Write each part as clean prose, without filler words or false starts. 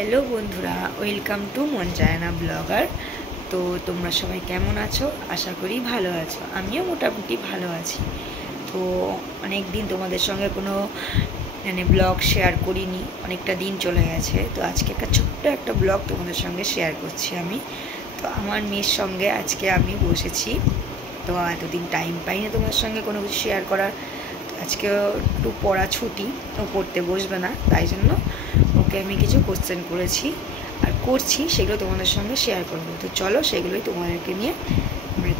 Hello বন্ধুরা, welcome to মন চায় না ব্লগার। তো তোমরা সবাই কেমন আছো? আশা করি ভালো আছো। আমিও মোটামুটি ভালো আছি। তো অনেক দিন তোমাদের সঙ্গে কোনো ব্লগ শেয়ার করিনি, অনেকটা দিন চলে গেছে। তো আজকে ছোট্ট একটা ব্লগ তোমাদের সঙ্গে শেয়ার করছি আমি। তো আমার মেয়ের সঙ্গে আজকে আমি বসেছি। তো এতদিন টাইম পাইনি তোমাদের সঙ্গে কোনো কিছু শেয়ার করার। আজকে একটু পড়া ছুটি, ও পড়তে বসবে না, তাই জন্য ওকে আমি কিছু কোশ্চেন করেছি আর করছি, সেগুলো তোমাদের সঙ্গে শেয়ার করবো। তো চলো সেগুলোই তোমাদেরকে নিয়ে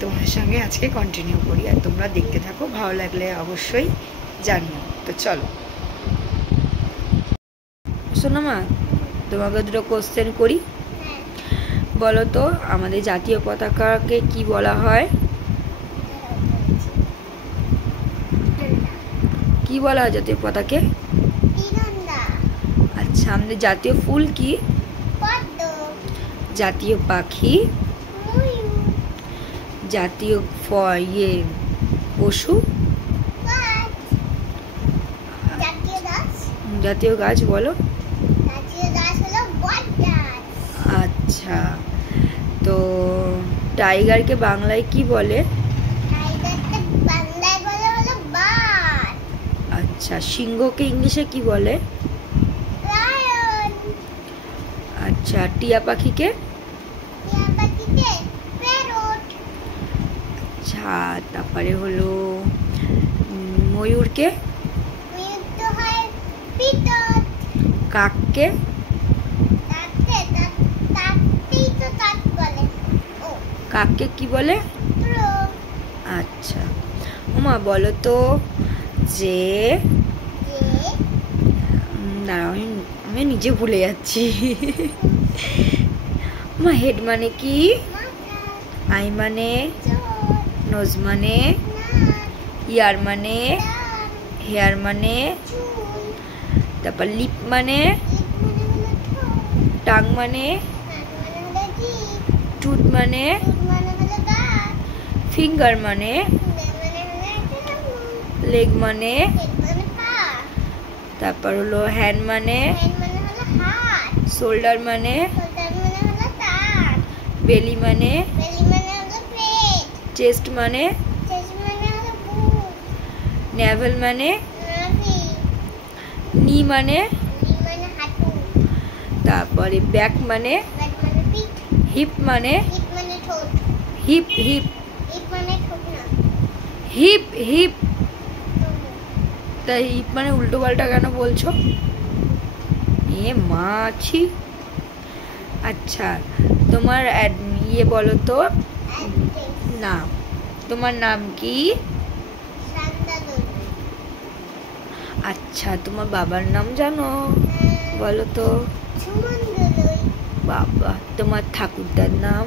তোমাদের সঙ্গে আজকে কন্টিনিউ করি, আর তোমরা দেখতে থাকো, ভালো লাগলে অবশ্যই জানিও। তো চলো। শোনো মা, তোমাকে দুটো কোশ্চেন করি। বলো তো, আমাদের জাতীয় পতাকাকে কি বলা হয়? কি বলা হয় জাতীয় পতাকাকে? আচ্ছা, আমাদের জাতীয় ফুল কি? জাতীয় পাখি? জাতীয় পশু? জাতীয় গাছ বলো। আচ্ছা, তো টাইগারকে বাংলায় কি বলে? আচ্ছা, সিংহকে ইংলিশে কি বলে? আচ্ছা, টিয়া পাখিকে? আচ্ছা, তারপরে হলো ময়ূরকে? কাককে? কাককে কি বলে? আচ্ছা ওমা, বলো তো যে আমি নিজে ভুলে যাচ্ছি। মা, হেড মানে কি? আই মানে? নোজ মানে? ইয়ার মানে? হেয়ার মানে? তারপর লিপ মানে? টাং মানে? টুথ মানে? ফিঙ্গার মানে? লেগ মানে? তারপর হলো হ্যান্ড মানে? শোল্ডার মানে? বেলি মানে? চেস্ট মানে? নেভেল মানে? নি মানে? তারপরে ব্যাক মানে? হিপ মানে? হিপ হিপ হিপ হিপ তাই হিপ মানে উল্টো পাল্টা কেন বলছো? এ মাছি। আচ্ছা, তোমার বলো তো, না, তোমার নাম কি? আচ্ছা, তোমার বাবার নাম জানো? বলো তো। বাবা, তোমার ঠাকুরদার নাম?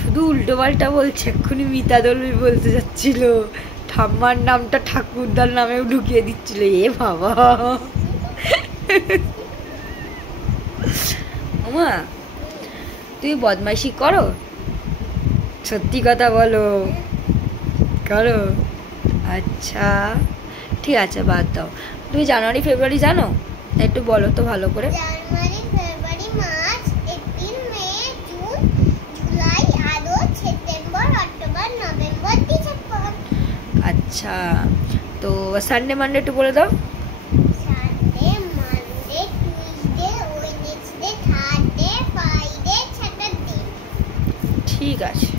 শুধু উল্টো পাল্টা বলছে। এক্ষুনি মিতা দলবি বলতে যাচ্ছিল, ঠাম্মার নামটা ঠাকুরদার নামেও ঢুকিয়ে দিচ্ছিল। এ বাবা, ওমা তুমি বদমাইশি করো? সত্যি কথা বলো, করো? আচ্ছা ঠিক আছে, বাদ দাও। তুমি জানুয়ারি ফেব্রুয়ারি জানো? একটু বলো তো ভালো করে। আচ্ছা, তো সানডে মানডে একটু বলে দাও। ঠিক আছে।